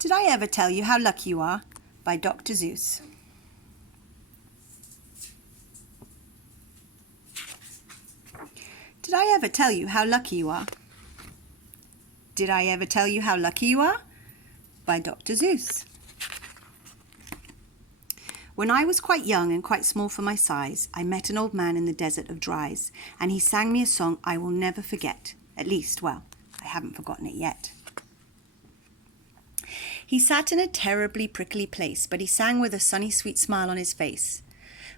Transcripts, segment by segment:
Did I ever tell you how lucky you are? By Dr Seuss. Did I ever tell you how lucky you are? Did I ever tell you how lucky you are? By Dr Seuss. When I was quite young and quite small for my size, I met an old man in the desert of Dries, and he sang me a song I will never forget. At least, well, I haven't forgotten it yet. He sat in a terribly prickly place, but he sang with a sunny, sweet smile on his face.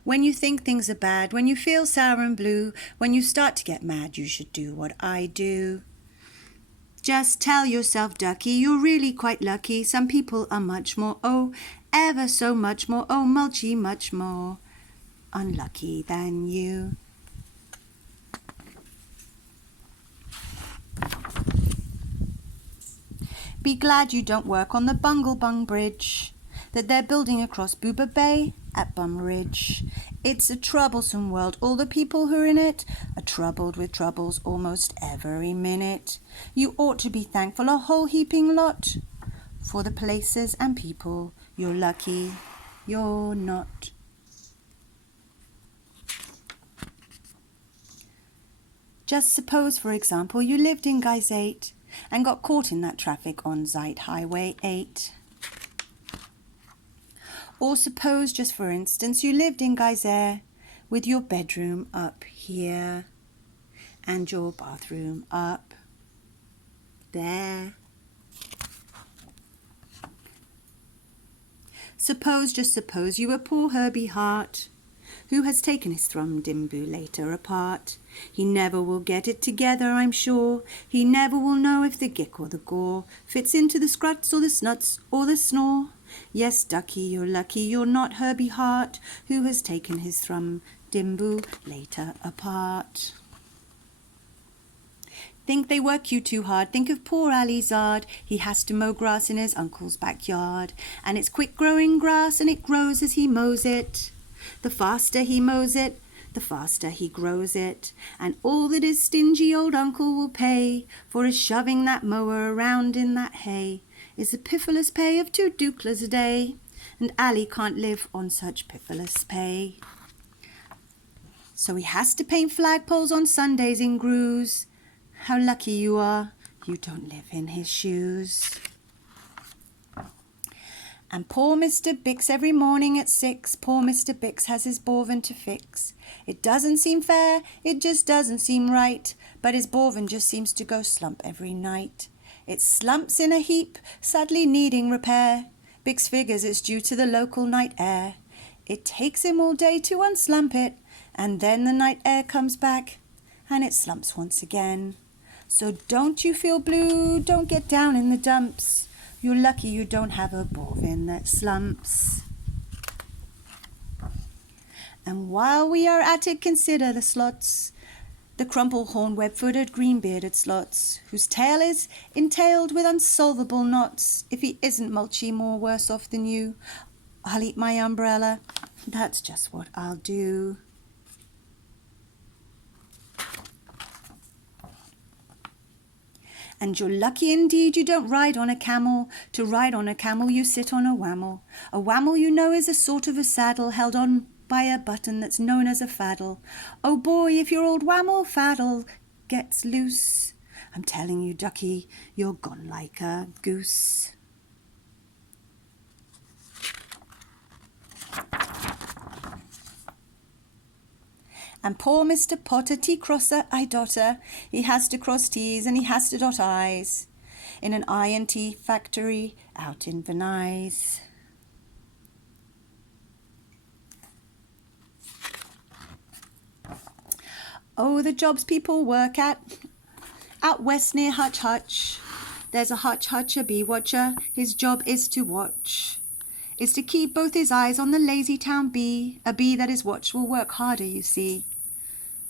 When you think things are bad, when you feel sour and blue, when you start to get mad, you should do what I do. Just tell yourself, ducky, you're really quite lucky. Some people are much more, oh, ever so much more, oh, mulchy, much more unlucky than you. Be glad you don't work on the Bungle Bridge that they're building across Booba Bay at Bum Ridge. It's a troublesome world. All the people who are in it are troubled with troubles almost every minute. You ought to be thankful a whole heaping lot for the places and people you're lucky you're not. Just suppose, for example, you lived in Guy's 8 and got caught in that traffic on Zeit Highway 8. Or suppose, just for instance, you lived in Geyser with your bedroom up here and your bathroom up there. Suppose, just suppose, you were poor Herbie Hart, who has taken his thrumdimbulator apart. He never will get it together, I'm sure. He never will know if the gick or the gore fits into the scruts or the snuts or the snore. Yes, ducky, you're lucky you're not Herbie Hart, who has taken his thrumdimbulator apart. Think they work you too hard. Think of poor Alizard. He has to mow grass in his uncle's backyard. And it's quick-growing grass, and it grows as he mows it. The faster he mows it, the faster he grows it. And all that his stingy old uncle will pay for his shoving that mower around in that hay is the piffless pay of 2 duklas a day. And Ali can't live on such piffless pay. So he has to paint flagpoles on Sundays in grooves. How lucky you are, you don't live in his shoes. And poor Mr. Bix every morning at 6, poor Mr. Bix has his Borvan to fix. It doesn't seem fair, it just doesn't seem right, but his Borvan just seems to go slump every night. It slumps in a heap, sadly needing repair. Bix figures it's due to the local night air. It takes him all day to unslump it, and then the night air comes back, and it slumps once again. So don't you feel blue, don't get down in the dumps. You're lucky you don't have a Borvan that slumps. And while we are at it, consider the slots, the crumple-horned, web-footed, green-bearded slots, whose tail is entailed with unsolvable knots. If he isn't mulchy more worse off than you, I'll eat my umbrella. That's just what I'll do. And you're lucky indeed you don't ride on a camel. To ride on a camel you sit on a whammel. A whammel, you know, is a sort of a saddle held on by a button that's known as a faddle. Oh boy, if your old whammel faddle gets loose, I'm telling you, ducky, you're gone like a goose. And poor Mr. Potter, T-crosser, I-dotter, he has to cross T's and he has to dot I's in an I&T factory out in Venice. Oh, the jobs people work at. Out west near Hutch Hutch, there's a Hutch Hutch, a bee watcher. His job is to watch, is to keep both his eyes on the lazy town bee. A bee that is watched will work harder, you see.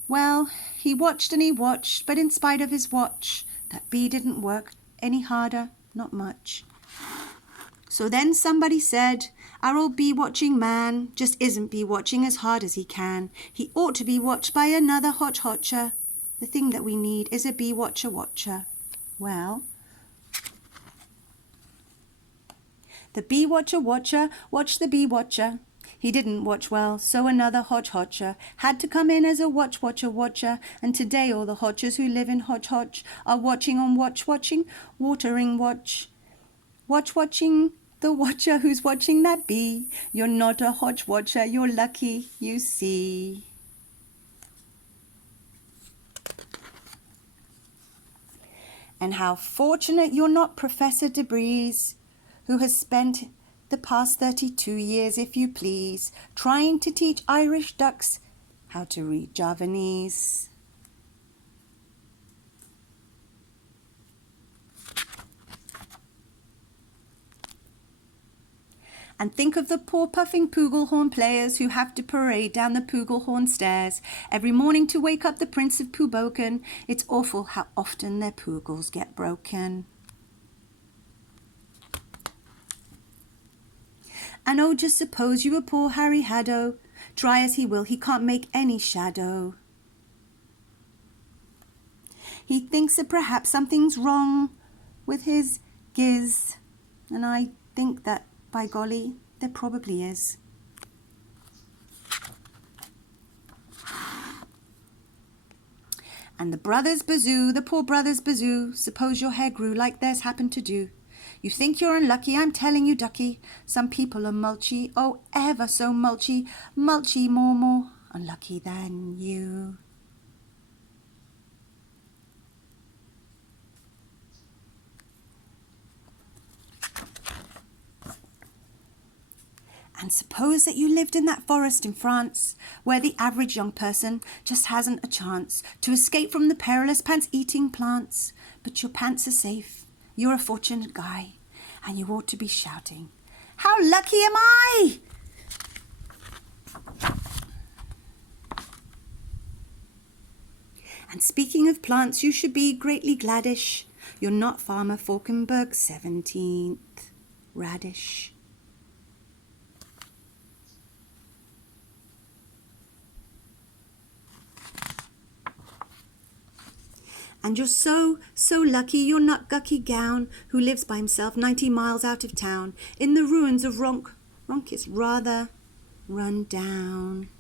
Well, he watched and he watched, but in spite of his watch, that bee didn't work any harder, not much. So then somebody said, our old bee-watching man just isn't bee-watching as hard as he can. He ought to be watched by another Hotch Hotcher. The thing that we need is a bee-watcher-watcher. Well, The bee watcher watched the bee watcher. He didn't watch well, so another hodge-hodger had to come in as a watcher. And today all the hodgers who live in hodge are watching on watching, watering watching the watcher who's watching that bee. You're not a hodge watcher, you're lucky, you see. And how fortunate you're not Professor DeBreeze, who has spent the past 32 years, if you please, trying to teach Irish ducks how to read Javanese. And think of the poor puffing Pooglehorn players who have to parade down the Pooglehorn stairs every morning to wake up the Prince of Pooboken. It's awful how often their poogles get broken. And oh, just suppose you were poor Harry Haddo. Try as he will, he can't make any shadow. He thinks that perhaps something's wrong with his giz. And I think that, by golly, there probably is. And the brothers Bazoo, the poor brothers Bazoo, suppose your hair grew like theirs happened to do. You think you're unlucky, I'm telling you, ducky. Some people are mulchy, oh, ever so mulchy, more unlucky than you. And suppose that you lived in that forest in France, where the average young person just hasn't a chance to escape from the perilous pants-eating plants. But your pants are safe. You're a fortunate guy, and you ought to be shouting, "How lucky am I?" And speaking of plants, you should be greatly gladish. You're not Farmer Falkenberg's 17th radish. And you're so lucky you're not Gucky Gown, who lives by himself 90 miles out of town, in the ruins of Ronk is rather run down.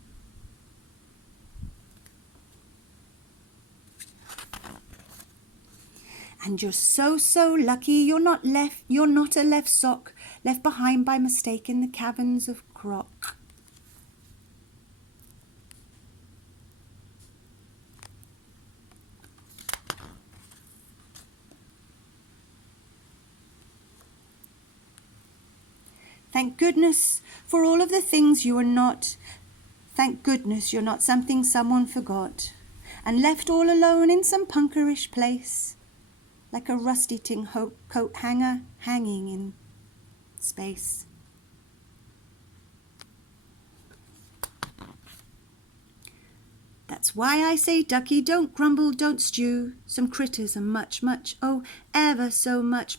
And you're so lucky you're not a left sock, left behind by mistake in the caverns of Croc. Thank goodness for all of the things you are not. Thank goodness you're not something someone forgot and left all alone in some punkerish place, like a rusty tin coat hanger hanging in space. That's why I say, ducky, don't grumble, don't stew. Some critters are much, oh, ever so much,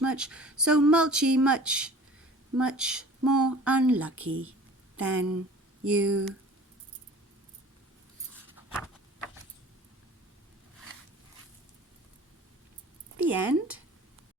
so mulchy, much more unlucky than you. The end.